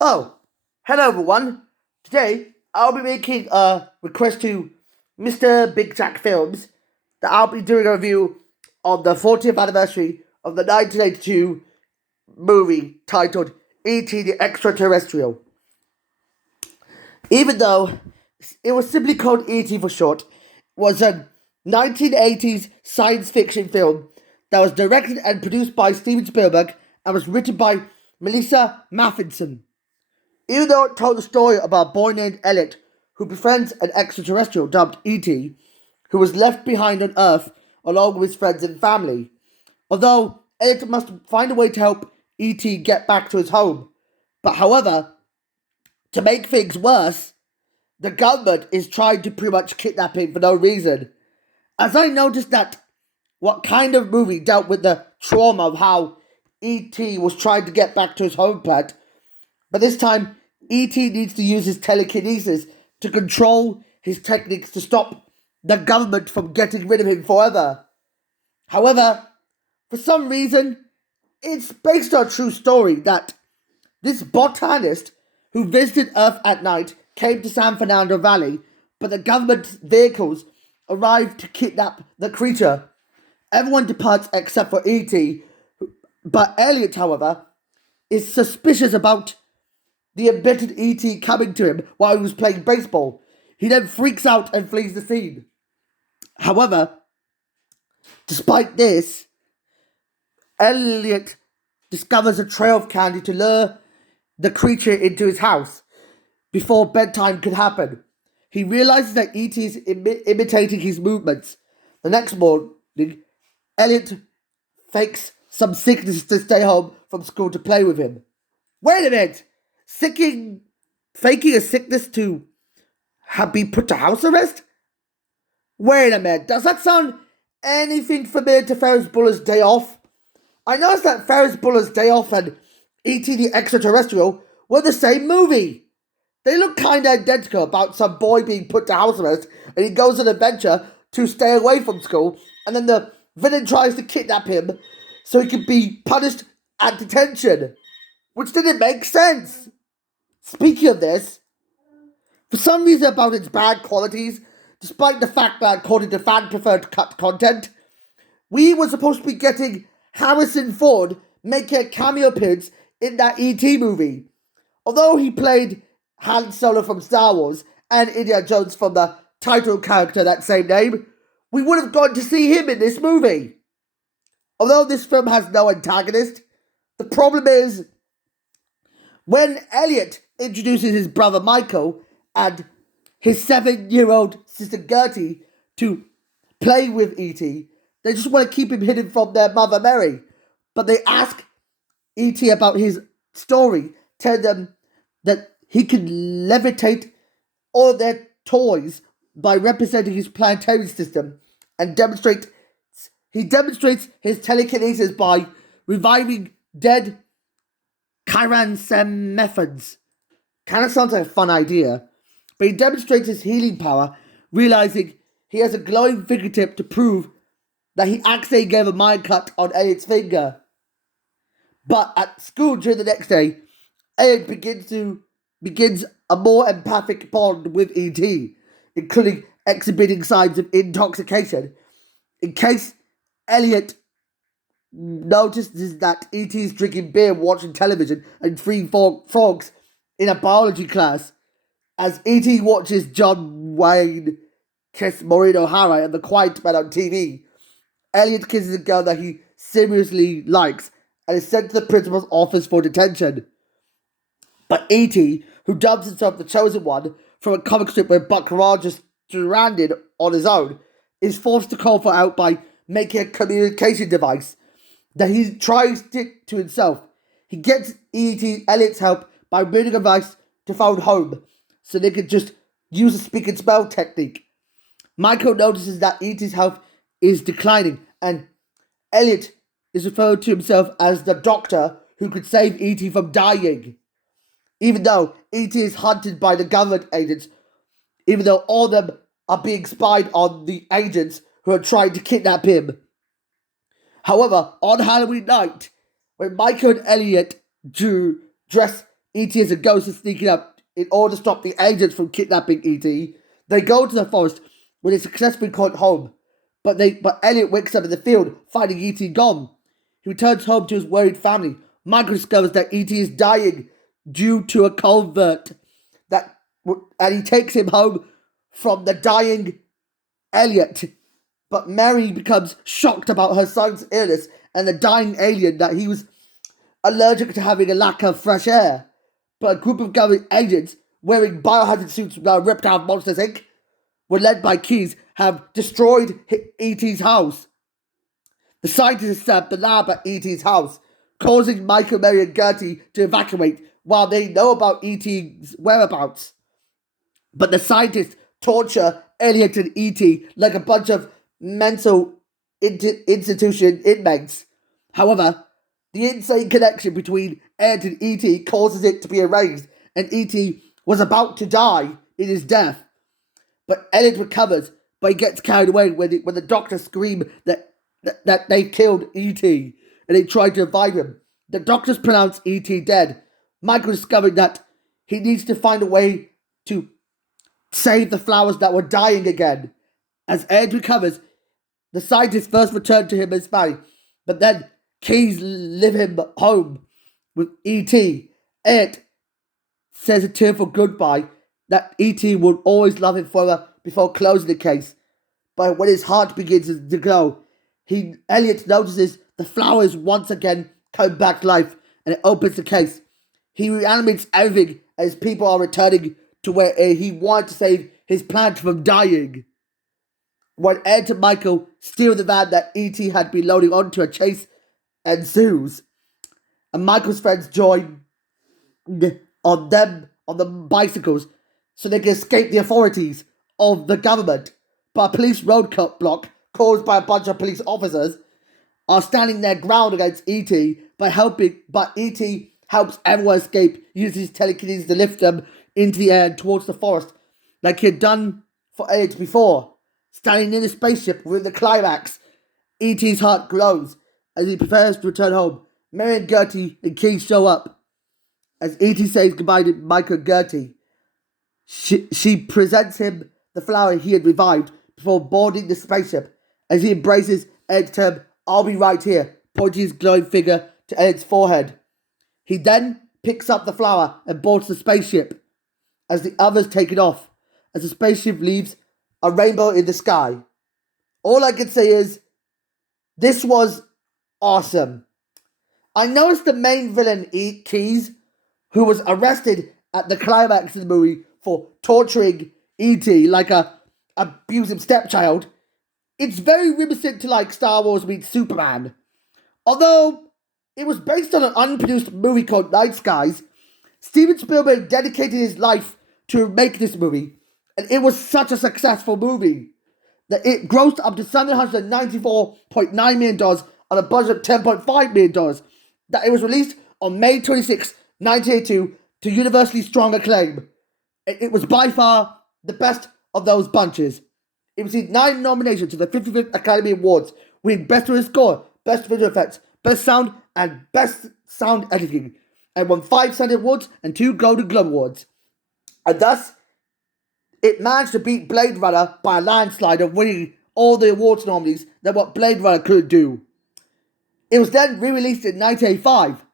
Oh, hello everyone. Today I'll be making a request to Mr. Big Jack Films that I'll be doing a review of the 40th anniversary of the 1982 movie titled E.T. the Extraterrestrial. Even though it was simply called E.T. for short, it was a 1980s science fiction film that was directed and produced by Steven Spielberg and was written by Melissa Matheson. Even though it told the story about a boy named Elliot who befriends an extraterrestrial dubbed E.T., who was left behind on Earth along with his friends and family. Although Elliot must find a way to help E.T. get back to his home. But however, to make things worse, the government is trying to pretty much kidnap him for no reason. As I noticed that what kind of movie dealt with the trauma of how E.T. was trying to get back to his home planet, but this time, E.T. needs to use his telekinesis to control his techniques to stop the government from getting rid of him forever. However, for some reason, it's based on a true story that this botanist who visited Earth at night came to San Fernando Valley, but the government vehicles arrived to kidnap the creature. Everyone departs except for E.T., but Elliot, however, is suspicious about the embedded E.T. coming to him while he was playing baseball. He then freaks out and flees the scene. However, despite this, Elliot discovers a trail of candy to lure the creature into his house before bedtime could happen. He realizes that E.T. is imitating his movements. The next morning, Elliot fakes some sickness to stay home from school to play with him. Wait a minute! Faking a sickness to have been put to house arrest? Wait a minute, does that sound anything familiar to Ferris Bueller's Day Off? I noticed that Ferris Bueller's Day Off and E.T. the Extraterrestrial were the same movie. They look kinda identical about some boy being put to house arrest and he goes on an adventure to stay away from school and then the villain tries to kidnap him so he can be punished at detention. Which didn't make sense. Speaking of this, for some reason about its bad qualities, despite the fact that according to fan preferred cut content, we were supposed to be getting Harrison Ford making a cameo appearance in that E.T. movie. Although he played Han Solo from Star Wars and Indiana Jones from the title character that same name, we would have gone to see him in this movie. Although this film has no antagonist, the problem is when Elliot introduces his brother Michael and his 7-year-old sister Gertie to play with E.T., they just want to keep him hidden from their mother Mary. But they ask E.T. about his story, tell them that he can levitate all their toys by representing his planetary system and he demonstrates his telekinesis by reviving dead Chiran methods. Kind of sounds like a fun idea, but he demonstrates his healing power, realizing he has a glowing fingertip to prove that he actually gave a mind cut on Elliot's finger. But at school during the next day, Elliot begins a more empathic bond with E.T., including exhibiting signs of intoxication. In case Elliot notices that E.T. is drinking beer, watching television, and freeing frogs in a biology class, as E.T. watches John Wayne kiss Maureen O'Hara and The Quiet Man on TV. Elliot kisses a girl that he seriously likes and is sent to the principal's office for detention. But E.T., who dubs himself the Chosen One from a comic strip where Buck Rogers stranded on his own, is forced to call for help by making a communication device that he tries to himself. He gets E.T. Elliot's help by building a device to phone home so they can just use a speak and spell technique. Michael notices that E.T.'s health is declining and Elliot is referred to himself as the doctor who could save E.T. from dying. Even though E.T. is hunted by the government agents, even though all of them are being spied on the agents who are trying to kidnap him. However, on Halloween night, when Michael and Elliot dress E.T. as a ghost is sneaking up in order to stop the agents from kidnapping E.T. They go to the forest where they successfully caught home, but Elliot wakes up in the field finding E.T. gone. He returns home to his worried family. Michael discovers that E.T. is dying due to a culvert and he takes him home from the dying Elliot. But Mary becomes shocked about her son's illness and the dying alien that he was allergic to having a lack of fresh air. But a group of government agents wearing biohazard suits ripped out of Monsters Inc., were led by Keys, have destroyed E.T.'s house. The scientists set up the lab at E.T.'s house, causing Michael, Mary, and Gertie to evacuate while they know about E.T.'s whereabouts. But the scientists torture Elliot and E.T. like a bunch of mental institution inmates. However, the insane connection between Ed and E.T. causes it to be erased, and E.T. was about to die in his death. But Elliot recovers, but he gets carried away when the doctors scream that they killed E.T. and they try to revive him. The doctors pronounce E.T. dead. Michael discovered that he needs to find a way to save the flowers that were dying again. As Ed recovers, the scientists first return to him as family, but then Keys leave him home with E.T. Ed says a tearful goodbye that E.T. would always love him forever before closing the case. But when his heart begins to go, Elliot notices the flowers once again come back to life and it opens the case. He reanimates everything as people are returning to where he wanted to save his plant from dying. When Ed and Michael steal the van that E.T. had been loading onto, a chase ensues. And Michael's friends join on the bicycles so they can escape the authorities of the government. But a police roadblock caused by a bunch of police officers are standing their ground against E.T. but E.T. helps everyone escape using his telekinesis to lift them into the air and towards the forest, like he had done for Elliot before. Standing in the spaceship with the climax, E.T.'s heart glows as he prepares to return home. Mary and Gertie and Keys show up. As E.T. says goodbye to Michael and Gertie, she presents him the flower he had revived before boarding the spaceship. As he embraces Ed's term, "I'll be right here," pointing his glowing finger to Ed's forehead. He then picks up the flower and boards the spaceship as the others take it off. As the spaceship leaves, a rainbow in the sky. All I can say is, this was awesome. I noticed the main villain, Keys, who was arrested at the climax of the movie for torturing E.T. like a abusive stepchild. It's very reminiscent to like Star Wars meets Superman. Although it was based on an unproduced movie called Night Skies, Steven Spielberg dedicated his life to make this movie, and it was such a successful movie that it grossed up to $794.9 million on a budget of $10.5 million, that it was released on May 26, 1982 to universally strong acclaim. It was by far the best of those bunches. It received 9 nominations to the 55th Academy Awards, winning Best Visual Score, Best Visual Effects, Best Sound, and Best Sound Editing, and won 5 Senate Awards and 2 Golden Globe Awards. And thus, it managed to beat Blade Runner by a landslide of winning all the awards nominees that what Blade Runner could do. It was then re-released in 1985.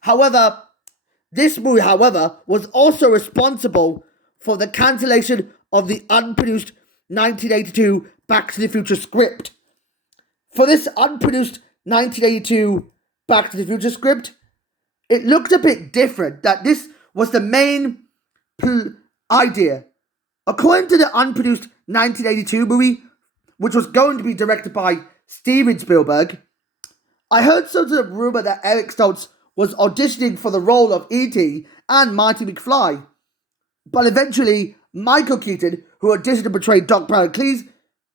However, this movie, was also responsible for the cancellation of the unproduced 1982 Back to the Future script. For this unproduced 1982 Back to the Future script, it looked a bit different, that this was the main idea. According to the unproduced 1982 movie, which was going to be directed by Steven Spielberg, I heard sort of rumor that Eric Stoltz was auditioning for the role of E.T. and Marty McFly. But eventually, Michael Keaton, who auditioned to portray Doc Brown Cleese,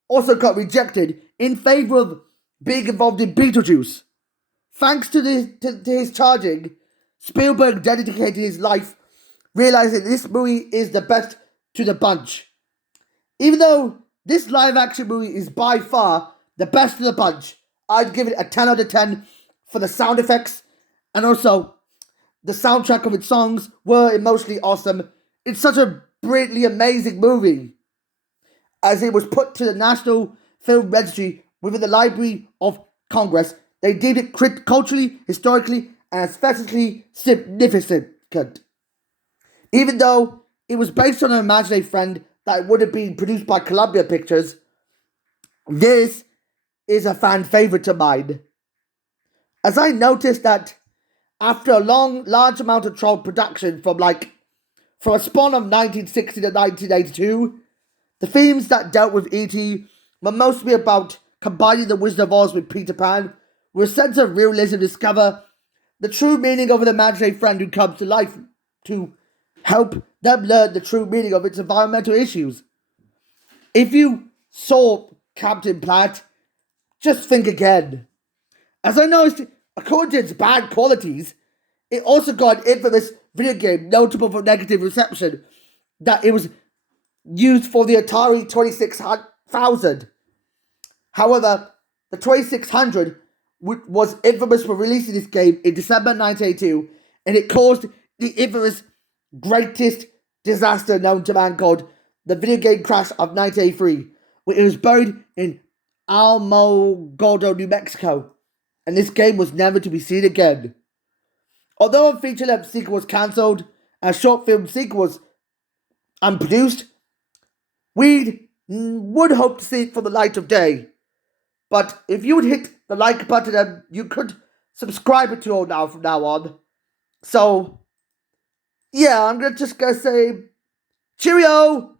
also got rejected in favour of being involved in Beetlejuice. Thanks to his charging, Spielberg dedicated his life realizing this movie is the best to the bunch. Even though this live-action movie is by far the best of the bunch, I'd give it a 10 out of 10 for the sound effects and also The soundtrack of its songs were emotionally awesome. It's such a brilliantly amazing movie, as it was put to the National Film Registry within the Library of Congress. They deemed it culturally, historically, and aesthetically significant. Even though it was based on an imaginary friend that would have been produced by Columbia Pictures, this is a fan favorite of mine. As I noticed that after a large amount of child production from a span of 1960 to 1982, the themes that dealt with E.T. were mostly about combining the Wizard of Oz with Peter Pan, with a sense of realism to discover the true meaning of an imaginary friend who comes to life to help them learn the true meaning of its environmental issues. If you saw Captain Platt, just think again. As I noticed, according to its bad qualities, it also got an infamous video game notable for negative reception that it was used for the Atari 26,000. However, the 2600 was infamous for releasing this game in December 1982, and it caused the infamous greatest disaster known to mankind, the video game crash of 1983, where it was buried in Alamogordo, New Mexico, and this game was never to be seen again. Although a feature-length sequel was cancelled and a short film sequel was unproduced, we would hope to see it for the light of day. But if you would hit the like button, and you could subscribe it to all now from now on. So, yeah, I'm just gonna say cheerio!